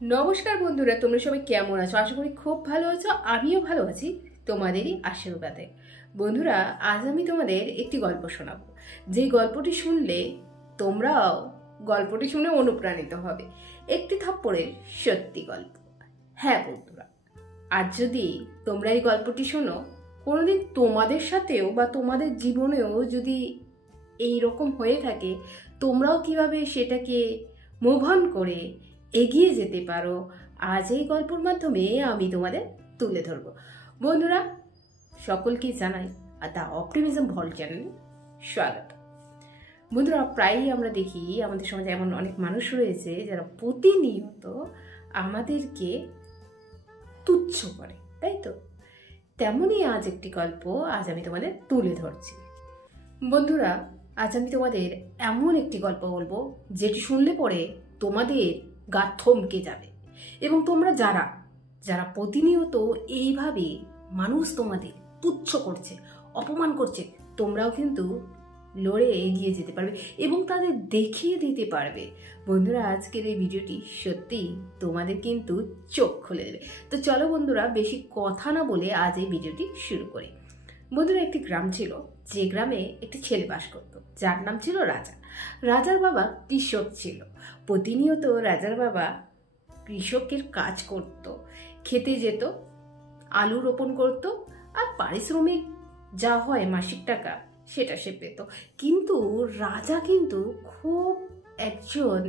নমস্কার বন্ধুরা, তোমরা সবাই কেমন আছো? আশা করি খুব ভালো আছো। আমিও ভালো আছি তোমাদেরই আশীর্বাদে। বন্ধুরা, আজ আমি তোমাদের একটি গল্প শোনাবো, যে গল্পটি শুনলে তোমরাও গল্পটি শুনে অনুপ্রাণিত হবে। একটি থাপ্পড়ের সত্যি গল্প। হ্যাঁ বন্ধুরা, আজ যদি তোমরা এই গল্পটি শোনো, কোনোদিন তোমাদের সাথেও বা তোমাদের জীবনেও যদি এই রকম হয়ে থাকে, তোমরাও কিভাবে সেটাকে মুভ অন করে এগিয়ে যেতে পারো, আজ এই গল্পের মাধ্যমে আমি তোমাদের তুলে ধরবো। বন্ধুরা, সকলকে জানাই আর দ্য অপটিমিজম ভল্ট চ্যানেলে স্বাগত। বন্ধুরা, প্রায়ই আমরা দেখি আমাদের সমাজে এমন অনেক মানুষ রয়েছে যারা প্রতিনিয়ত আমাদেরকে তুচ্ছ করে, তাই তো? তেমনই আজ একটি গল্প আজ আমি তোমাদের তুলে ধরছি। বন্ধুরা, আজ আমি তোমাদের এমন একটি গল্প বলবো যেটি শুনলে পরে তোমাদের গা থমকে যাবে, এবং তোমরা যারা যারা প্রতিনিয়ত এইভাবে মানুষ তোমাদের তুচ্ছ করছে, অপমান করছে, তোমরাও কিন্তু লড়ে এগিয়ে যেতে পারবে এবং তাদের দেখিয়ে দিতে পারবে। বন্ধুরা, আজকের এই ভিডিওটি সত্যি তোমাদের কিন্তু চোখ খুলে দেবে। তো চলো বন্ধুরা, বেশি কথা না বলে আজ এই ভিডিওটি শুরু করি। বন্ধুরা, একটি গ্রাম ছিল, যে গ্রামে একটি ছেলে বাস করত, যার নাম ছিল রাজা। রাজার বাবা কৃষক ছিল। প্রতিনিয়ত রাজার বাবা কৃষকের কাজ করত, খেতে যেত, আলু রোপণ করত, আর পারিশ্রমিক যা হয় মাসিক টাকা সেটা সে পেত। কিন্তু রাজা কিন্তু খুব একজন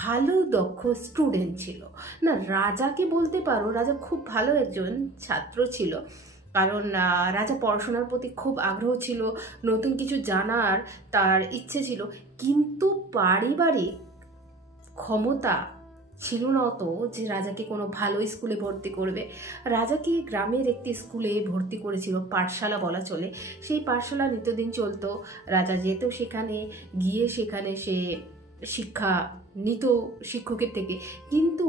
ভালো দক্ষ স্টুডেন্ট ছিল না। রাজাকে বলতে পারো রাজা খুব ভালো একজন ছাত্র ছিল, কারণ রাজা পড়াশোনার প্রতি খুব আগ্রহ ছিল, নতুন কিছু জানার তার ইচ্ছে ছিল। কিন্তু পারিবারিক ক্ষমতা ছিল না অত যে রাজাকে কোনো ভালো স্কুলে ভর্তি করবে। রাজাকে গ্রামের একটি স্কুলে ভর্তি করেছিল, পাঠশালা বলা চলে। সেই পাঠশালা নিত্যদিন চলতো, রাজা যেত সেখানে, গিয়ে সেখানে সে শিক্ষা নিত শিক্ষকের থেকে। কিন্তু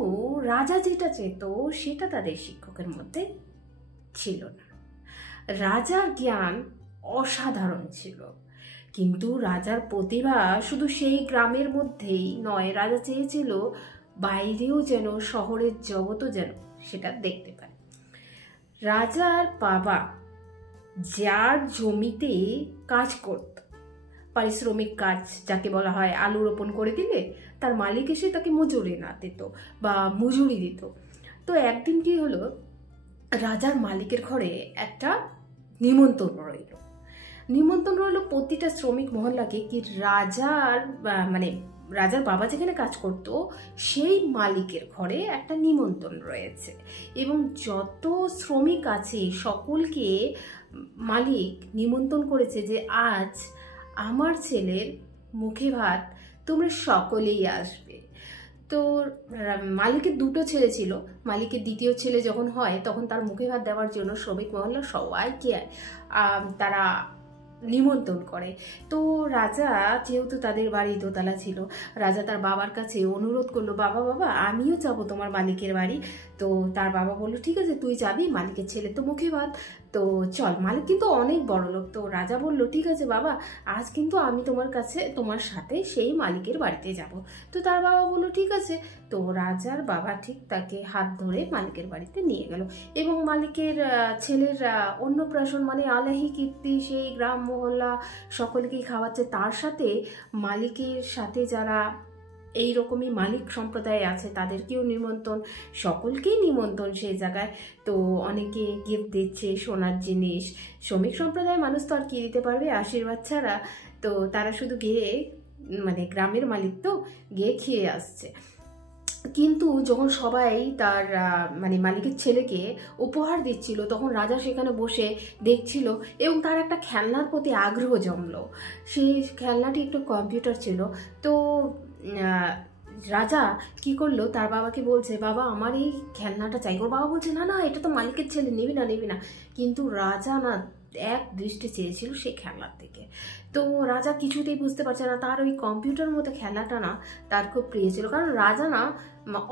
রাজা যেটা চেত সেটা তাদের শিক্ষকের মধ্যে ছিল না। রাজার জ্ঞান অসাধারণ ছিল, কিন্তু রাজার প্রতিভা শুধু সেই গ্রামের মধ্যেই নয়, রাজা চেয়েছিল বাইরেও যেন, শহরের জগতও যেন সেটা দেখতে পায়। রাজার বাবা যার জমিতে কাজ করত, পারিশ্রমিক কাজ যাকে বলা হয়, আলু রোপণ করে দিলে তার মালিক এসে তাকে মজুরি না দিত বা মজুরি দিত। তো একদিন কি হলো, রাজার মালিকের ঘরে একটা নিমন্ত্রণ রইল প্রতিটা শ্রমিক মহল্লাকে, কি রাজার রাজার বাবা যেখানে কাজ করত সেই মালিকের ঘরে একটা নিমন্ত্রণ রয়েছে, এবং যত শ্রমিক আছে সকলকে মালিক নিমন্ত্রণ করেছে যে আজ আমার ছেলের মুখে ভাত, তোমরা সকলেই আসবে। তো মালিকের দুটো ছেলে ছিল, মালিকের দ্বিতীয় ছেলে যখন হয় তখন তার মুখে ভাত দেওয়ার জন্য শ্রমিক মহল্লার সবাইকে তারা নিমন্ত্রণ করে। তো রাজা যেহেতু তাদের বাড়ি দোতলা ছিল, রাজা তার বাবার কাছে অনুরোধ করলো, বাবা বাবা আমিও যাবো তোমার মালিকের বাড়ি। তো তার বাবা বললো, ঠিক আছে তুই যাবি, মালিকের ছেলে তো মুখে ভাত, তো চল। মালিক কিন্তু অনেক বড় লোক। তো রাজা বলল, ঠিক আছে বাবা, আজ কিন্তু আমি তোমার সাথে সেই মালিকের বাড়িতে যাব। তো তার বাবা বললো, ঠিক আছে। তো রাজার বাবা ঠিক তাকে হাত ধরে মালিকের বাড়িতে নিয়ে গেল, এবং মালিকের ছেলের অন্নপ্রাশন, আলাহি কীর্তি, সেই গ্রাম মহল্লা সকলকেই খাওয়াচ্ছে। তার সাথে মালিকের সাথে যারা এই রকমই মালিক সম্প্রদায় আছে তাদেরকেও নিমন্ত্রণ, সকলকেই নিমন্ত্রণ সেই জায়গায়। তো অনেকে গিফট দিচ্ছে, সোনার জিনিস। শ্রমিক সম্প্রদায়ের মানুষ তো আর কি দিতে পারবে আশীর্বাদ ছাড়া? তো তারা শুধু গিয়ে, গ্রামের মালিক তো, গিয়ে খেয়ে আসছে। কিন্তু যখন সবাই তার মালিকের ছেলেকে উপহার দিচ্ছিল, তখন রাজা সেখানে বসে দেখছিল, এবং তার একটা খেলনার প্রতি আগ্রহ জমলো। সেই খেলনাটি একটু কম্পিউটার ছিল। তো রাজা কি করলো, তার বাবাকে বলছে, বাবা আমার এই খেলনাটা চাই। ওর বাবা বলছে, না না, এটা তো মালিকের ছেলে, নিবি না। কিন্তু রাজা না এক দৃষ্টি চেয়েছিল সেই খেলনার দিকে। তো রাজা কিছুতেই বুঝতে পারছে না, তার ওই কম্পিউটার মধ্যে খেলাটা না তার খুব প্রিয় ছিল, কারণ রাজা না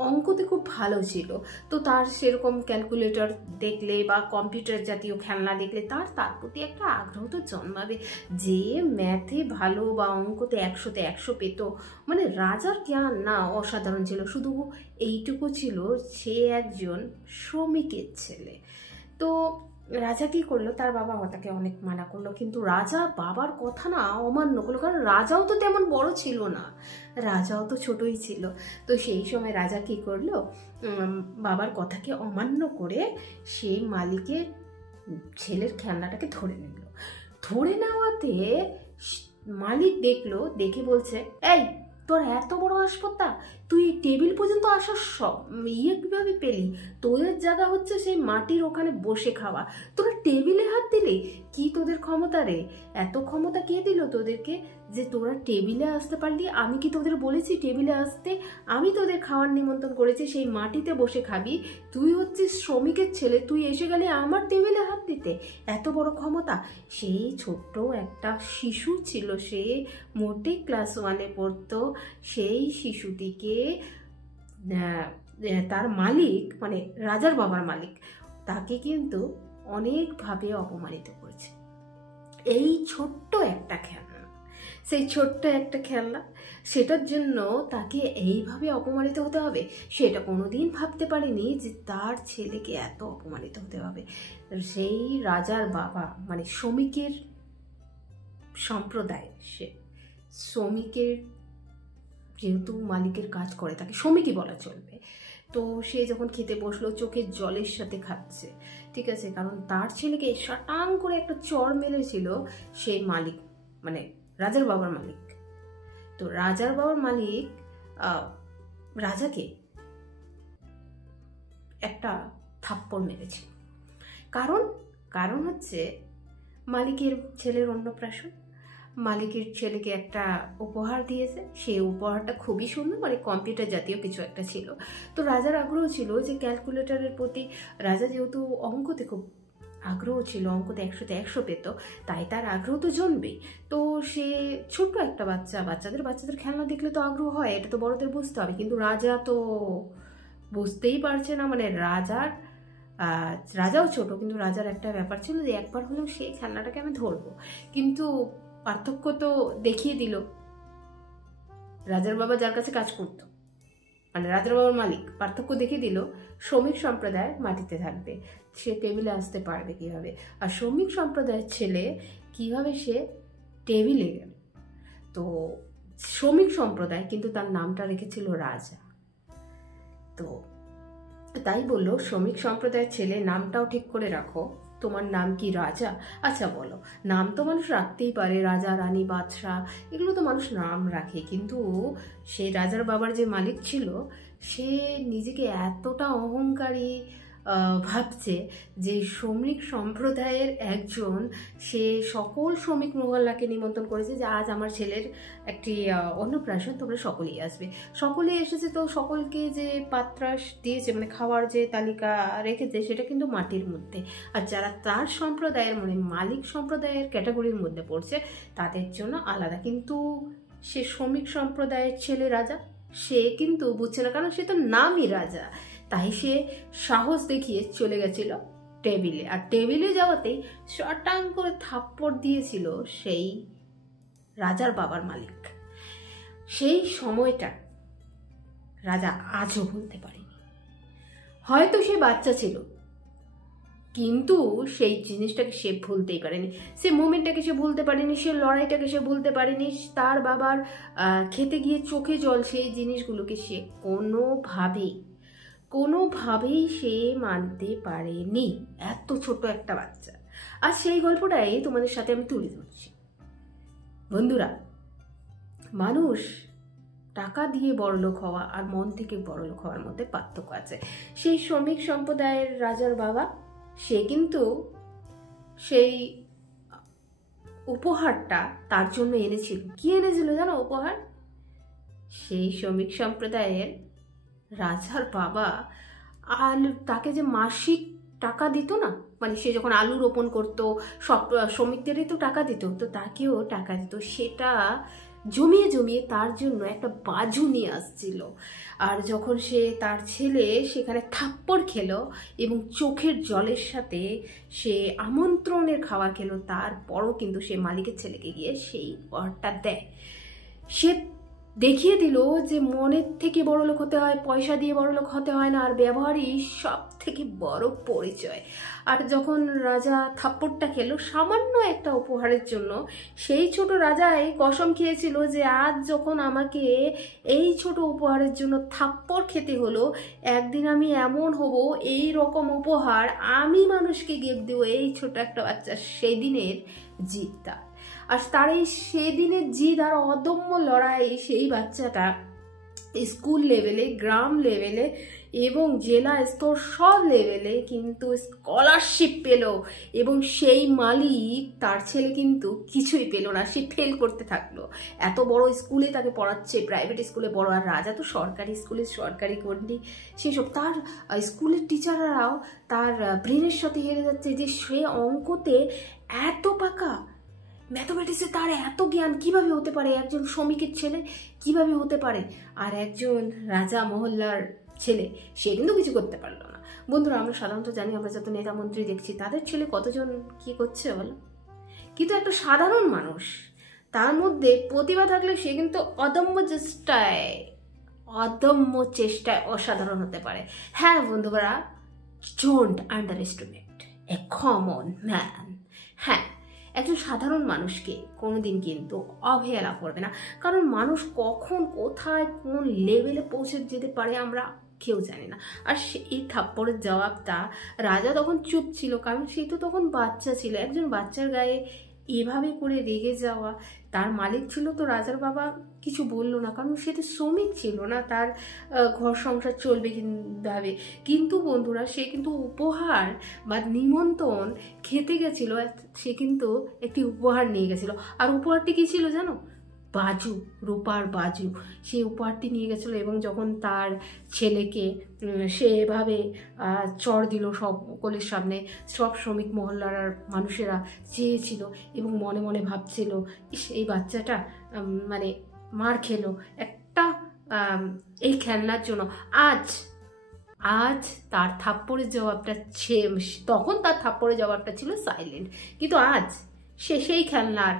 অঙ্কতে খুব ভালো ছিল। তো তার সেরকম ক্যালকুলেটর দেখলে বা কম্পিউটার জাতীয় খেলনা দেখলে তার প্রতি একটা আগ্রহ তো জন্মাবে। যে ম্যাথে ভালো বা অঙ্কতে 100-তে 100 পেত, মানে রাজার জ্ঞান না অসাধারণ ছিল। শুধু এইটুকু ছিল, সে একজন শ্রমিকের ছেলে। তো রাজা কি করলো, তার বাবা তাকে অনেক মানা করলো, কিন্তু রাজা বাবার কথা না অমান্য করলো, কারণ রাজাও তো তেমন বড় ছিল না, রাজাও তো ছোটই ছিল। তো সেই সময় রাজা কি করলো, বাবার কথাকে অমান্য করে সে মালিকের ছেলের খেলনাটাকে ধরে নিল। ধরে নেওয়াতে মালিক দেখলো, দেখে বলছে, এই তোর এত বড় আসপত্তা, তুই টেবিল পর্যন্ত আসার কিভাবে পেলি? তোদের জায়গা হচ্ছে সেই মাটির ওখানে বসে খাওয়া, তোরা টেবিলে হাত দিলি? কি তোদের ক্ষমতা রে? এত ক্ষমতা কে দিল তোদেরকে যে তোরা টেবিলে আসতে পারলি? আমি কি তোদের বলেছি টেবিলে আসতে? আমি তোদের খাওয়ার নিমন্ত্রণ করেছি, সেই মাটিতে বসে খাবি। তুই হচ্ছিস শ্রমিকের ছেলে, তুই এসে গেলে আমার টেবিলে হাত দিতে? এত বড় ক্ষমতা! সেই ছোট্ট একটা শিশু ছিল, সে মোটে ক্লাস 1-এ পড়তো। সেই শিশুটিকে তার মালিক, মানে রাজার বাবার মালিক, তাকে কিন্তু অনেকভাবে অপমানিত করেছে। এই ছোট্ট একটা খেলনা, সেই ছোট্ট একটা খেলনা, সেটার জন্য তাকে এইভাবে অপমানিত হতে হবে, সেটা কোনোদিন ভাবতে পারেনি যে তার ছেলেকে এত অপমানিত হতে হবে। সেই রাজার বাবা, মানে শ্রমিকের সম্প্রদায়, সে শ্রমিকের, যেহেতু মালিকের কাজ করে তাকে শ্রমিকই বলা চলবে। তো সে যখন খেতে বসলো, চোখের জলের সাথে খাচ্ছে, ঠিক আছে, কারণ তার ছেলেকে শটাং করে একটা চড় মেরেছিল সেই মালিক, মানে রাজার বাবার মালিক। তো রাজার বাবার মালিক রাজাকে একটা থাপ্পড় মেরেছিল। কারণ হচ্ছে মালিকের ছেলের অন্নপ্রাশন, মালিকের ছেলেকে একটা উপহার দিয়েছে, সেই উপহারটা খুবই সুন্দর, মানে কম্পিউটার জাতীয় কিছু একটা ছিল। তো রাজার আগ্রহ ছিল যে ক্যালকুলেটরের প্রতি, রাজা যেহেতু অঙ্কতে খুব আগ্রহ ছিল, অঙ্কতে 100-তে 100 পেত, তাই তার আগ্রহ তো জন্মেই। তো সে ছোট্ট একটা বাচ্চাদের খেলনা দেখলে তো আগ্রহ হয়, এটা তো বড়দের বুঝতে হবে, কিন্তু রাজা তো বুঝতেই পারছে না। মানে রাজাও ছোট, কিন্তু রাজার একটা ব্যাপার ছিল যে একবার হলেও সেই খেলনাটাকে আমি ধরবো। কিন্তু পার্থক্য তো দেখিয়ে দিল, রাজার বাবা যার কাছে কাজ করতো, মানে রাজার বাবার মালিক, পার্থক্য দেখিয়ে দিল শ্রমিক সম্প্রদায় মাটিতে থাকবে, সে টেবিলে আসতে পারবে কিভাবে, আর শ্রমিক সম্প্রদায়ের ছেলে কিভাবে সে টেবিলে গেল। তো শ্রমিক সম্প্রদায়, কিন্তু তার নামটা রেখেছিল রাজা। তো তাই বললো, শ্রমিক সম্প্রদায়ের ছেলে, নামটাও ঠিক করে রাখো, তোমার নাম কি? রাজা? আচ্ছা বলো, নাম তো মানুষ রাখতেই পারে, রাজা, রানী, বাদশাহ, এগুলো তো মানুষ নাম রাখে, কিন্তু সেই রাজার বাবার যে মালিক ছিল, সে নিজেকে এতটা অহংকারী ভাবছে যে শ্রমিক সম্প্রদায়ের একজন, সে সকল শ্রমিক মহল্লাকে নিমন্ত্রণ করেছে যে আজ আমার ছেলের একটি অন্নপ্রাশন, তোমরা সকলেই আসবে। সকলেই এসেছে, তো সকলকে যে পাত্রাস দিয়েছে, মানে খাওয়ার যে তালিকা রেখেছে, সেটা কিন্তু মাটির মধ্যে। আর যারা তার সম্প্রদায়ের, মানে মালিক সম্প্রদায়ের ক্যাটাগরির মধ্যে পড়ছে, তাদের জন্য আলাদা। কিন্তু সে শ্রমিক সম্প্রদায়ের ছেলে রাজা, সে কিন্তু বুঝছে না, কারণ সে তো নামই রাজা। তাই সে সাহস দেখিয়ে চলে গেছিল টেবিলে, আর টেবিলে যাওয়াতেই শটাং করে থাপ্পড় দিয়েছিল সেই রাজার বাবার মালিক। সেই সময়টা রাজা আজও ভুলতে পারেনি। হয়তো সে বাচ্চা ছিল, কিন্তু সেই জিনিসটাকে সে ভুলতেই পারেনি, সে মোমেন্টটাকে সে ভুলতে পারেনি, সে লড়াইটাকে সে ভুলতে পারেনি, তার বাবার খেতে গিয়ে চোখে জল, সেই জিনিসগুলোকে সে কোনোভাবেই সে মানতে পারেনি, এত ছোট একটা বাচ্চা। আর সেই গল্পটাই তোমাদের সাথে আমি তুলে ধরছি। বন্ধুরা, মানুষ টাকা দিয়ে বড়লোক হওয়া আর মন থেকে বড়লোক হওয়ার মধ্যে পার্থক্য আছে। সেই শ্রমিক সম্প্রদায়ের রাজার বাবা, সে কিন্তু সেই উপহারটা তার জন্য এনেছিল। কি এনেছিল জানো উপহার? সেই শ্রমিক সম্প্রদায়ের রাজার বাবা আর তাকে যে মাসিক টাকা দিত না, মানে সে যখন আলু রোপণ করতো সব শ্রমিকদেরই তো টাকা দিত, তো তাকেও টাকা দিত, সেটা জমিয়ে জমিয়ে তার জন্য একটা বাজু নিয়ে আসছিল। আর যখন সে তার ছেলে সেখানে থাপ্পড় খেলো এবং চোখের জলের সাথে সে আমন্ত্রণের খাবার খেলো, তারপরও কিন্তু সে মালিকের ছেলেকে গিয়ে সেই অর্ডারটা দেয়। সে দেখিয়ে দিল যে মনের থেকে বড়লোক হতে হয়, পয়সা দিয়ে বড়লোক হতে হয় না, আর ব্যবহারই সব থেকে বড় পরিচয়। আর যখন রাজা থাপ্পড়টা খেলো সামান্য একটা উপহারের জন্য, সেই ছোট রাজাই কসম খেয়েছিল যে আজ যখন আমাকে এই ছোট উপহারের জন্য থাপ্পড় খেতে হলো, একদিন আমি এমন হব এই রকম উপহার আমি মানুষকে গিফট দেবো, এই ছোট একটা বাচ্চা সেই দিনের জিদ তার। আর তার এই সেদিনের জিদ আর অদম্য লড়াই সেই বাচ্চাটা স্কুল লেভেলে, গ্রাম লেভেলে এবং জেলা স্তর সব লেভেলে কিন্তু স্কলারশিপ পেল, এবং সেই মালিক তার ছেলে কিন্তু কিছুই পেল না, সে ফেল করতে থাকলো। এত বড় স্কুলে তাকে পড়াচ্ছে, প্রাইভেট স্কুলে বড়, আর রাজা তো সরকারি স্কুলে, সরকারি গণ্ডি, সেসব। তার স্কুলের টিচাররাও তার ব্রেনের সাথে হেরে যাচ্ছে যে সে অঙ্কতে এত পাকা, ম্যাথমেটিক্সে তার এত জ্ঞান কিভাবে হতে পারে, একজন শ্রমিকের ছেলে কিভাবে হতে পারে, আর একজন রাজা মহল্লার ছেলে সে কিন্তু কিছু করতে পারলো না। বন্ধুরা, আমরা সাধারণত জানি, আমরা যত নেতা মন্ত্রী দেখছি তাদের ছেলে কতজন কি করছে বলো, কিন্তু একটা সাধারণ মানুষ তার মধ্যে প্রতিভা থাকলে সে কিন্তু অদম্য চেষ্টায় অসাধারণ হতে পারে। হ্যাঁ বন্ধুরা, don't under estimate a common man. হ্যাঁ, একজন সাধারণ মানুষকে কোনোদিন কিন্তু অবহেলা করবে না, কারণ মানুষ কখন কোথায় কোন লেভেলে পৌঁছে যেতে পারে আমরা কেউ জানি না। আর এই থাপ্পড়ের জবাবটা, রাজা তখন চুপ ছিল, কারণ সে তো তখন বাচ্চা ছিল। একজন বাচ্চার গায়ে এভাবে করে রেগে যাওয়া, তার মালিক ছিল তো রাজার বাবা কিছু বললো না, কারণ সে তো শ্রমিক ছিল না, তার ঘর সংসার চলবে কিভাবে। কিন্তু বন্ধুরা, সে কিন্তু উপহার বা নিমন্ত্রণ খেতে গেছিল, সে কিন্তু একটি উপহার নিয়ে গেছিল। আর উপহারটি কি ছিল জানো? বাজু, রূপার বাজু। সেই উপহারটি নিয়ে গেছিলো, এবং যখন তার ছেলেকে সে এভাবে চড় দিল সকলের সামনে, সব শ্রমিক মহল্লার মানুষেরা চেয়েছিল এবং মনে মনে ভাবছিল, এই বাচ্চাটা মানে মার খেলো একটা এই খেলনার জন্য। আজ তার থাপ্পড়ের জবাবটা, তখন তার থাপ্পড়ের জবাবটা ছিল সাইলেন্ট, কিন্তু আজ সে সেই খেলনার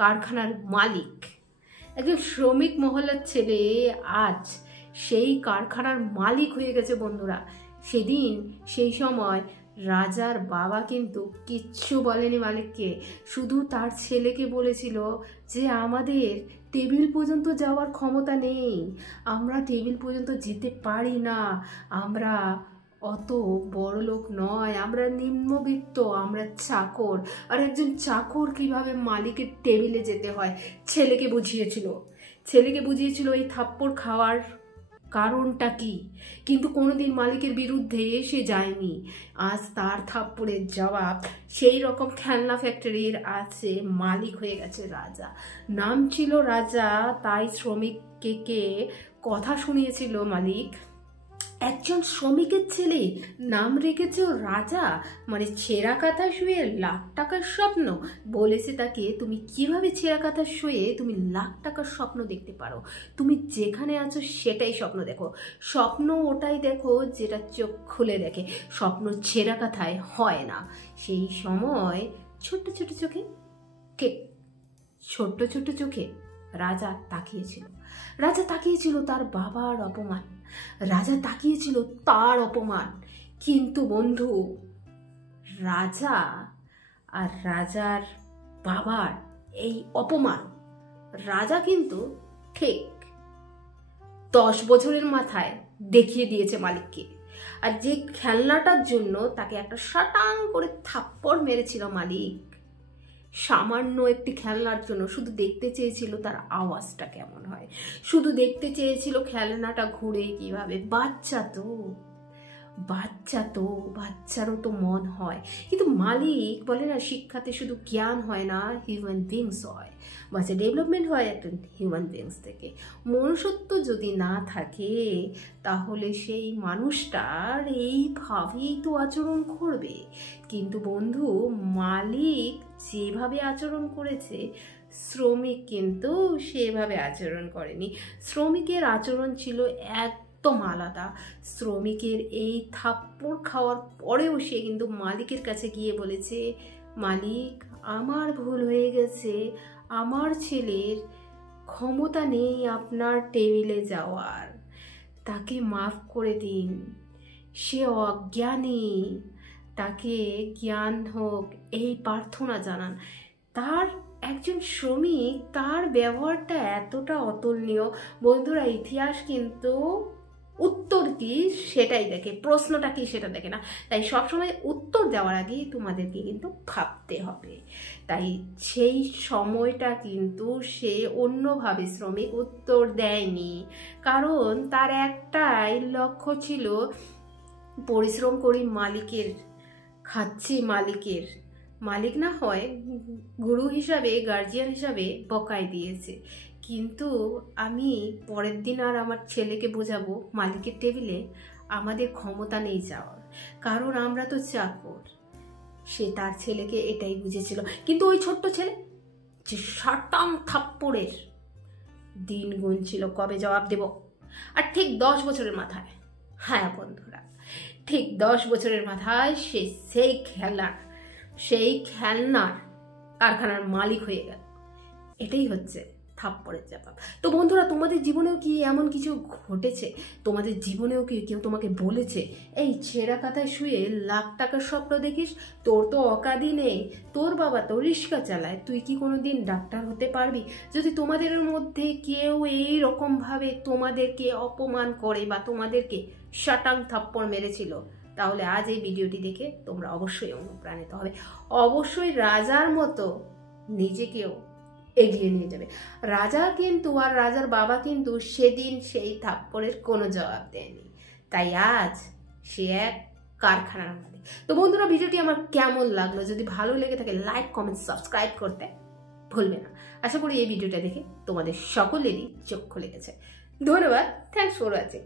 কারখানার মালিক। একজন শ্রমিক মহল্লার ছেলে আজ সেই কারখানার মালিক হয়ে গেছে বন্ধুরা। সেদিন সেই সময় রাজার বাবা কিন্তু কিচ্ছু বলেনি মালিককে, শুধু তার ছেলেকে বলেছিল যে আমাদের টেবিল পর্যন্ত যাওয়ার ক্ষমতা নেই, আমরা টেবিল পর্যন্ত যেতে পারি না, আমরা অত বড় লোক নয়, আমরা নিম্নবিত্ত, আমরা চাকর। আর একজন চাকর কিভাবে মালিকের টেবিলে যেতে হয় ছেলেকে বুঝিয়েছিল এই থাপ্পড় খাওয়ার কারণটা কি, কিন্তু কোনোদিন মালিকের বিরুদ্ধে সে যায়নি। আজ তার থাপ্পড়ের জবাব সেই রকম খেলনা ফ্যাক্টরির আছে মালিক হয়ে গেছে রাজা। নাম ছিল রাজা, তাই শ্রমিককে কথা শুনিয়েছিল মালিক। একজন শ্রমিকের ছেলে নাম রেখেছে রাজা, মানে ছেঁড়া কাঁথায় শুয়ে লাখ টাকার স্বপ্ন। বলেছে তাকে, তুমি কিভাবে ছেঁড়া কাঁথায় শুয়ে তুমি লাখ টাকার স্বপ্ন দেখতে পারো? তুমি যেখানে আছো সেটাই স্বপ্ন দেখো, স্বপ্ন ওটাই দেখো যেটা চোখ খুলে দেখে, স্বপ্ন ছেঁড়া কাঁথায় হয় না। সেই সময় ছোট্ট ছোট্ট চোখে রাজা তাকিয়েছিল তার বাবার অপমান, রাজা তাকিয়েছিল তার অপমান। কিন্তু বন্ধু, রাজা আর রাজার বাবার এই অপমান রাজা কিন্তু ঠিক 10 বছরের মাথায় দেখিয়ে দিয়েছে মালিককে। আর যে খেলনাটার জন্য তাকে একটা শটাং করে থাপ্পড় মেরেছিল মালিক, সামান্য একটি খেলনার জন্য, শুধু দেখতে চেয়েছিল তার আওয়াজটা কেমন হয়, শুধু দেখতে চেয়েছিল খেলনাটা ঘুরে কিভাবে। বাচ্চা তো, বাচ্চারও তো মন হয়, কিন্তু মালিক বলে না শিক্ষাতে শুধু জ্ঞান হয় না, হিউম্যান বিংস হয়, বাচ্চা ডেভেলপমেন্ট হয় একটা হিউম্যান বিংস থেকে। মনুষ্যত্ব যদি না থাকে তাহলে সেই মানুষটার এইভাবেই তো আচরণ করবে। কিন্তু বন্ধু, মালিক যেভাবে আচরণ করেছে, শ্রমিক কিন্তু সেভাবে আচরণ করেনি। শ্রমিকের আচরণ ছিল একদম আলাদা। শ্রমিকের এই থাপ্পড় খাওয়ার পরেও সে কিন্তু মালিকের কাছে গিয়ে বলেছে, মালিক আমার ভুল হয়ে গেছে, আমার ছেলের ক্ষমতা নেই আপনার টেবিলে যাওয়ার, তাকে মাফ করে দিন, সে অজ্ঞানী, তাকে জ্ঞান হোক এই প্রার্থনা জানান। তার একজন শ্রমিক, তার ব্যবহারটা এতটা অতুলনীয়। বন্ধুরা, ইতিহাস কিন্তু উত্তর কি সেটাই দেখে, প্রশ্নটা কি সেটা দেখে না। তাই সবসময় উত্তর দেওয়ার আগেই তোমাদেরকে কিন্তু ভাবতে হবে। তাই সেই সময়টা কিন্তু সে অন্যভাবে শ্রমিক উত্তর দেয়নি, কারণ তার একটাই লক্ষ্য ছিল, পরিশ্রম করি মালিকের, খাচ্ছি মালিকের, মালিক না হয় গুরু হিসাবে, গার্জিয়ান হিসাবে বকাই দিয়েছে, কিন্তু আমি পরের দিন আর আমার ছেলেকে বোঝাবো মালিকের টেবিলে আমাদের ক্ষমতা নেই যাওয়ার, কারণ আমরা তো চাকর। সে তার ছেলেকে এটাই বুঝেছিল। কিন্তু ওই ছোট্ট ছেলে যে সাটাং থাপ্পড়ের দিন গুনছিল কবে জবাব দেব। আর ঠিক 10 বছরের মাথায়, হ্যাঁ বন্ধুরা, ঠিক 10 বছরের মাথায় সে সেই খেলনার কারখানার মালিক হয়ে গেল। এটাই হচ্ছে থাপ্পড়ের জবাব। তো বন্ধুরা, তোমাদের জীবনেও কি এমন কিছু ঘটেছে? তোমাদের জীবনেও কি কেউ তোমাকে বলেছে, এই ছেঁড়া কাঁথায় শুয়ে লাখ টাকার স্বপ্ন দেখিস, তোর তো অকাদি নেই, তোর বাবা তো রিক্সা চালায়, তুই কি কোনোদিন ডাক্তার হতে পারবি? যদি তোমাদের মধ্যে কেউ এই রকমভাবে তোমাদেরকে অপমান করে বা তোমাদেরকে শাটাং থাপ্পড় মেরেছিল, তাহলে আজ এই ভিডিওটি দেখে তোমরা অবশ্যই অনুপ্রাণিত হবে। অবশ্যই রাজার মতো নিজেকেও এগিয়ে নিয়ে যাবে। রাজা কিন্তু, আর রাজার বাবা কিন্তু সেদিন সেই থাপ্পড়ের কোনো জবাব দেয়নি, তাই আজ সে এক কারখানার মালিক। তো বন্ধুরা, ভিডিওটি আমার কেমন লাগলো? যদি ভালো লেগে থাকে লাইক, কমেন্ট, সাবস্ক্রাইব করতে ভুলবে না। আশা করি এই ভিডিওটা দেখে তোমাদের সকলেরই চোখ খুলে গেছে। ধন্যবাদ। Thanks for watching.